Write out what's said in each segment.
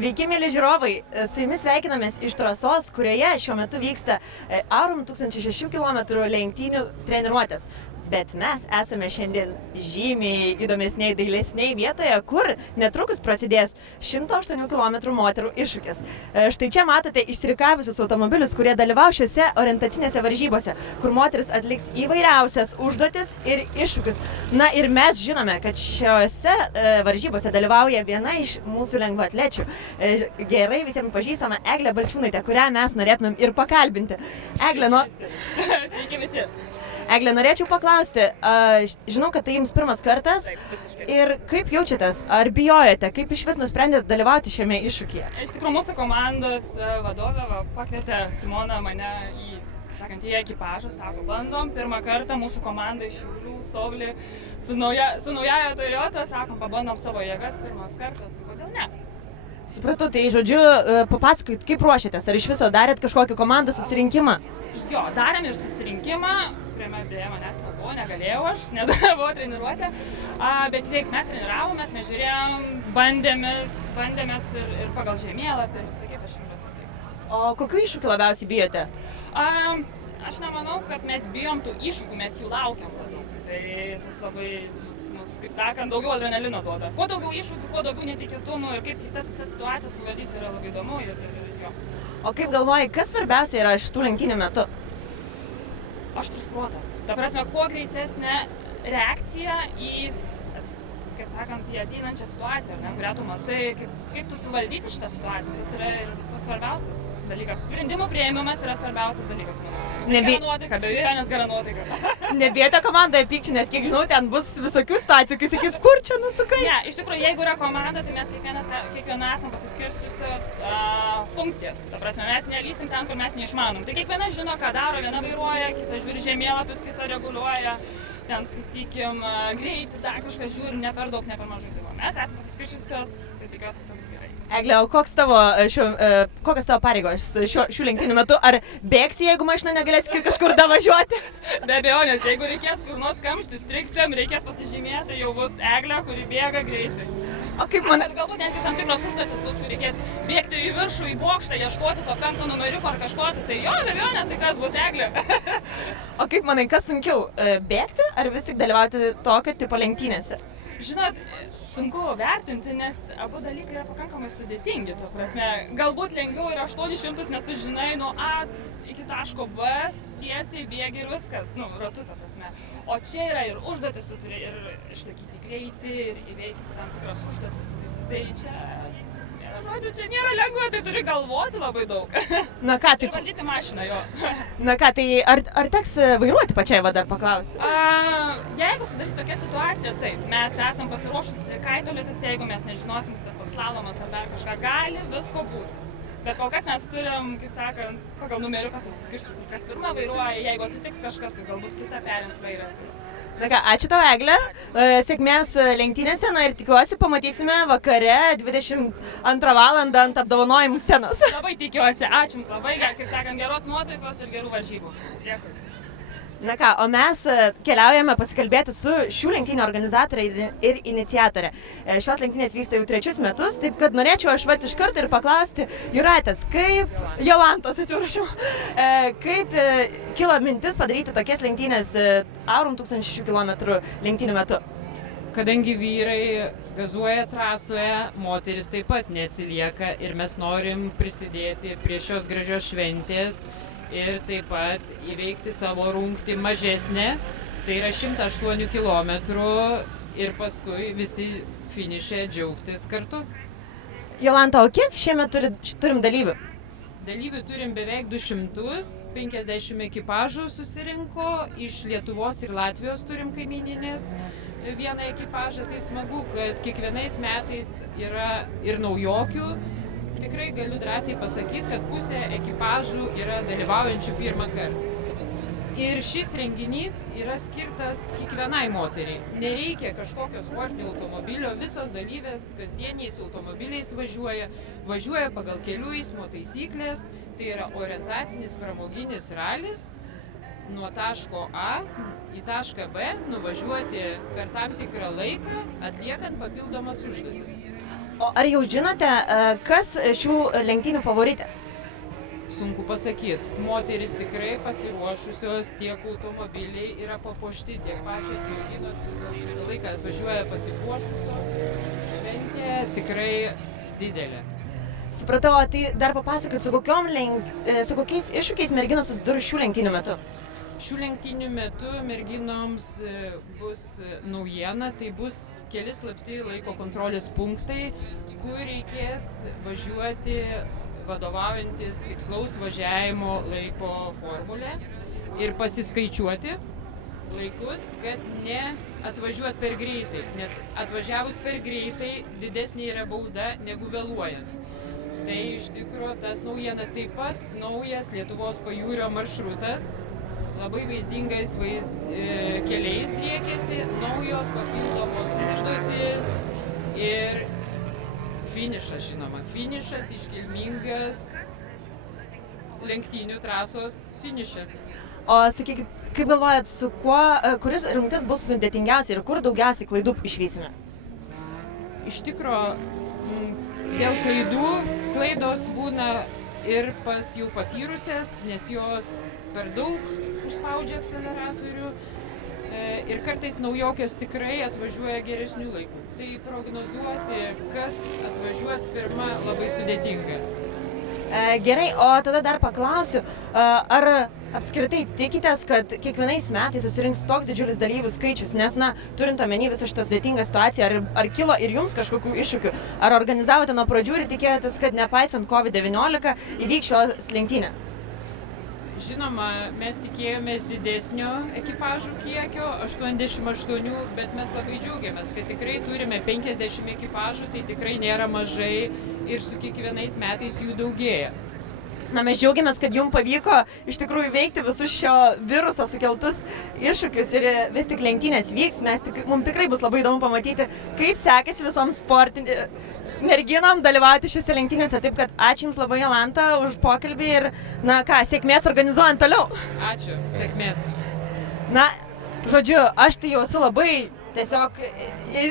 Sveiki, mėly žiūrovai, su jumis sveikinamės iš trasos, kurioje šiuo metu vyksta Aurum 1006 km lenktynių treniruotės. Bet mes esame šiandien žymiai įdomesniai, dailesniai vietoje, kur netrukus prasidės 108 km moterų iššūkis. Štai čia matote išsirikavusius automobilius, kurie dalyvau šiuose orientacinėse varžybose, kur moteris atliks įvairiausias užduotis ir iššūkius. Na ir mes žinome, kad šiuose varžybose dalyvauja viena iš mūsų lengvaatlečių, gerai visiems pažįstama Eglė Balčiūnaitė, kurią mes norėtumėm ir pakalbinti. Eglė, Sveiki visi. Eglė, norėčiau paklausti, žinau, kad tai jums pirmas kartas ir kaip jaučiatės, ar bijojate, kaip iš vis nusprendėte dalyvauti šiame iššūkyje? Iš tikrųjų, mūsų komandos vadovė pakvietė Simoną mane į ekipažą, sako, bandom, pirmą kartą mūsų komanda iš Šiaulių, Sovli, su naujaja Toyota, sakom, pabandom savo jėgas, pirmas kartas, kodėl ne? Supratau, tai žodžiu, papasakokit, kaip ruošiatės, ar iš viso darėt kažkokį komandą susirinkimą? Jo, darėm ir susirinkimą, kuriame beje manęs nebuvo, negalėjau aš, nes buvo treniruotė, bet tiek mes treniravomės, mes žiūrėjom, bandėmės ir pagal žemėlapį ir sakėt, aš jums pasakai. O kokių iššūkių labiausiai bijote? Aš nemanau, kad mes bijom tų iššūkių, mes jų laukiam labiau, tai tas labai, kaip sakant, daugiau adrenalino duoda. Kuo daugiau iššūkių, kuo daugiau netikėtumų ir kaip tas visas situacijas suvaldyti yra labai įdomu ir jo. O kaip galvoji, kas svarbiausia yra šitų lenktynių metu? Aštrus protas. Ta prasme, kuo greitesnė reakcija į, kaip sakant, į ateinančią situaciją, ne, kurią tu matai, kaip tu suvaldysi šitą situaciją, tas yra ir svarbiausias dalykas. Sprendimų priėmimas yra svarbiausias dalykas, manau. Gera nuotaika, be abejonės gera nuotaika. Nebijote komandoje pykčių, nes kiek žinau, ten bus visokių situacijų, kai sakys, kur čia nusukai? Ne, iš tikrųjų, jeigu yra komanda, tai mes kiekviena esam pasiskirsčiusios funkcijas. Ta prasme, mes nelysim ten, kur mes neišmanom. Tai kiekviena žino, ką daro, viena vairuoja, kita žiūri žemėlapius, kita reguliuoja, ten skaitykim greitį, dar kažką žiūri, ne per daug, ne per mažai. Mes esame pasiskirsčiusios, tai tikiuosi, kad bus gerai. Eglė, o kokios tavo pareigos šių lenktynių metu? Ar bėgsi, jeigu mašina negalės kažkur davažiuoti? Be abejonės, jeigu reikės kur nors kamštis, striksim, reikės pasižymėti, jau bus Eglė, kuri bėga greitai. O kaip man... Galbūt netgi tam tikros užduotis bus, kur reikės bėgti į viršų, į bokštą, ieškoti to 5 numeriuko ar kažkoti, tai jo, be abejonės, tai kas bus Eglė. O kaip manai, kas sunkiau, bėgti ar vis tik dalyvauti tokio tipo lenktynėse? Žinot, sunku vertinti, nes abu dalykai yra pakankamai sudėtingi, ta prasme, galbūt lengviau yra 800, nes tu žinai nuo A iki taško B, tiesiai bėgi ir viskas, ratu ta prasme. O čia yra ir užduotis, tu turi ir išlaikyti greitį, ir įveikti tam tikras užduotis, tai čia nėra lengva, tai turi galvoti labai daug. Na ką, tai... Ir valdyti mašiną, jo. Na ką, tai ar teks vairuoti pačiai, dar paklausiu? Jeigu sudarys tokia situacija, taip, mes esam pasiruošusi kaitolėtis, jeigu mes nežinosim, tas pats slalomas ar dar kažką, gali visko būti. Bet kol kas mes turim, kaip sakant, pagal numeriuką susiskirčiusius, kas pirmą vairuoja, jeigu atsitiks kažkas, tai galbūt kitą perims vairą. Na ką, ačiū tau, Eglė, sėkmės lenktynėse, na ir tikiuosi pamatysime vakare 22 valandą ant apdovanojimų scenos. Labai tikiuosi, ačiū Jums labai, kaip sakant, geros nuotaikos ir gerų varžybų. Dėkui. Na ką, o mes keliaujame pasikalbėti su šių lenktynių organizatorė ir iniciatorė. Šios lenktynės vyksta jau 3 metus, taip kad norėčiau aš iš karto ir paklausti Jūratės, Jolantos, atsiprašau, kaip kilo mintis padaryti tokias lenktynės Aurum 1006 km lenktynių metu? Kadangi vyrai gazuoja trasoje, moteris taip pat neatsilieka ir mes norim prisidėti prie šios gražios šventės ir taip pat įveikti savo rungtį mažesnę, tai yra 108 km ir paskui visi finiše džiaugtis kartu. Jolanta, o kiek šiemet turim dalyvių? Dalyvių turim beveik 200, 50 ekipažų susirinko, iš Lietuvos ir Latvijos turim kaimyninės vieną ekipažą, tai smagu, kad kiekvienais metais yra ir naujokių. Tikrai galiu drąsiai pasakyti, kad pusė ekipažų yra dalyvaujančių pirmą kartą. Ir šis renginys yra skirtas kiekvienai moteriai. Nereikia kažkokio sportinio automobilio, visos dalyvės kasdieniais automobiliais važiuoja pagal kelių eismo taisyklės, tai yra orientacinis pramoginis ralis, nuo taško A į tašką B nuvažiuoti per tam tikrą laiką, atliekant papildomas užduotis. O ar jau žinote, kas šių lenktynių favoritės? Sunku pasakyti. Moteris tikrai pasiruošusios, tiek automobiliai yra papuošti, tiek pačios merginos visos visą laiką atvažiuoja pasipuošusios. Šventė tikrai didelė. Supratau, o tai dar papasakot, su kokiais iššūkiais merginos susidurs šių lenktynių metu? Šių lenktynių metu merginoms bus naujiena, tai bus keli slapti laiko kontrolės punktai, kur reikės važiuoti vadovaujantis tikslaus važiavimo laiko formulę ir pasiskaičiuoti laikus, kad ne atvažiuot per greitai, net atvažiavus per greitai didesnė yra bauda negu vėluojant. Tai iš tikrųjų tas naujiena taip pat naujas Lietuvos pajūrio maršrutas, labai vaizdingais keliais driekiasi, naujos papildomos užduotis ir finišas, žinoma. Finišas iškilmingas lenktynių trasos finiše. O sakykit, kaip galvojat, kuris rungtis bus sudėtingiausia ir kur daugiausiai klaidų išvysime? Iš tikro, dėl klaidos būna ir pas jau patyrusias, nes jos per daug užspaudžia akceleratorių. Ir kartais naujokės tikrai atvažiuoja geresnių laikų. Tai prognozuoti, kas atvažiuos pirma, labai sudėtinga. Gerai, o tada dar paklausiu, ar apskritai tikitės, kad kiekvienais metais susirinks toks didžiulis dalyvių skaičius, nes, turint omeny visą šitą sudėtingą situaciją, ar kilo ir jums kažkokių iššūkių, ar organizavote nuo pradžių ir tikėjotės, kad nepaisant COVID-19 įvyks šios lenktynės? Žinoma, mes tikėjomės didesnio ekipažų kiekio, 88, bet mes labai džiaugiamės, kad tikrai turime 50 ekipažų, tai tikrai nėra mažai ir su kiekvienais metais jų daugėja. Mes džiaugiamės, kad jums pavyko iš tikrųjų veikti visus šio viruso sukeltus iššūkius ir vis tik lenktynės vyks. Mums tikrai bus labai įdomu pamatyti, kaip sekasi visoms merginom dalyvauti šiose lenktynėse. Taip kad ačiū Jums labai, Jolanta, už pokalbį ir, sėkmės organizuojant toliau. Ačiū, sėkmės. Žodžiu, aš tai jau esu labai tiesiog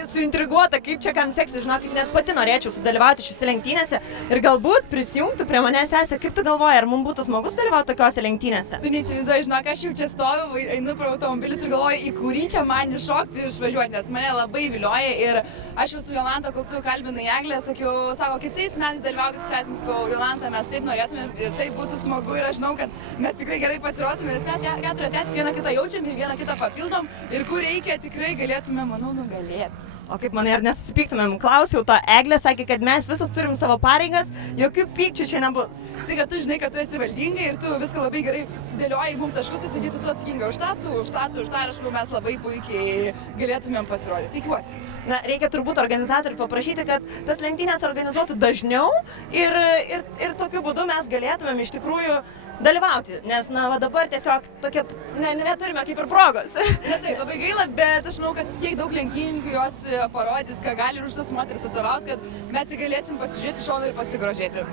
suintriguota, kaip čia kam seksis, žinokit, net pati norėčiau sudalyvauti šiose lenktynėse ir galbūt prisijungtų prie manęs sesė. Kaip tu galvoji, ar mums būtų smagu sudalyvauti tokiose lenktynėse? Tu neįsivaizduoji, žinok, aš jau čia stoviu, einu pro automobilius ir galvoju, į kurį čia man iššokti ir išvažiuoti, nes mane labai vilioja ir aš jau su Jolanta, kol tu kalbinai Eglę, sakiau, sako, kitais metais dalyvaukit su sesėm, sakau, Jolanta, mes taip norėtumėm ir tai būtų smagu ir aš žinau, kad mes tikrai gerai pasirodytume, nes mes keturios sesės vieną kitą jaučiam ir vieną kitą papildom ir kur reikia tikrai galėtume, manau, nugalėti. O kaip manai, ar nesusipyktumėm? Klausiau to, Eglė sakė, kad mes visos turim savo pareigas, jokių pykčių čia nebus. Sakai, kad tu žinai, kad tu esi valdinga ir tu viską labai gerai sudėlioji mums taškus, tai sakytų, tu atsakinga už tą, už tą, ir aš manau, mes labai puikiai galėtumėm pasirodyti. Tikiuosi. Reikia turbūt organizatorių paprašyti, kad tas lenktynės organizuotų dažniau ir tokiu būdu mes galėtumėm iš tikrųjų dalyvauti, nes dabar tiesiog tokia, neturime kaip ir progos. Taip, labai gaila, bet aš manau, kad tiek daug lenktynininkų jos parodys, ką gali ir už tas moteris atstovaus, kad mes galėsim pasižiūrėti šoną ir pasigrožėti.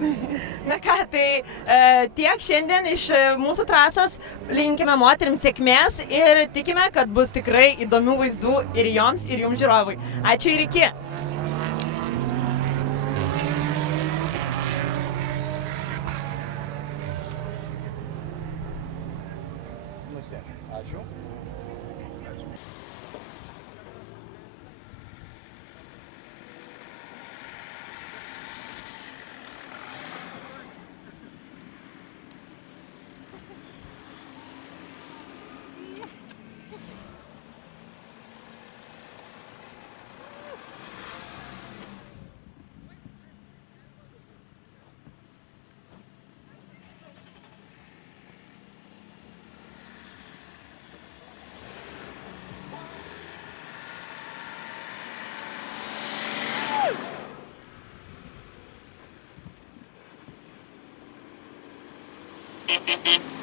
Tai tiek šiandien iš mūsų trasos, linkime moterims sėkmės ir tikime, kad bus tikrai įdomių vaizdų ir joms, ir jums žiūrovai. Ačiū ir iki. Ačiū. Thank you.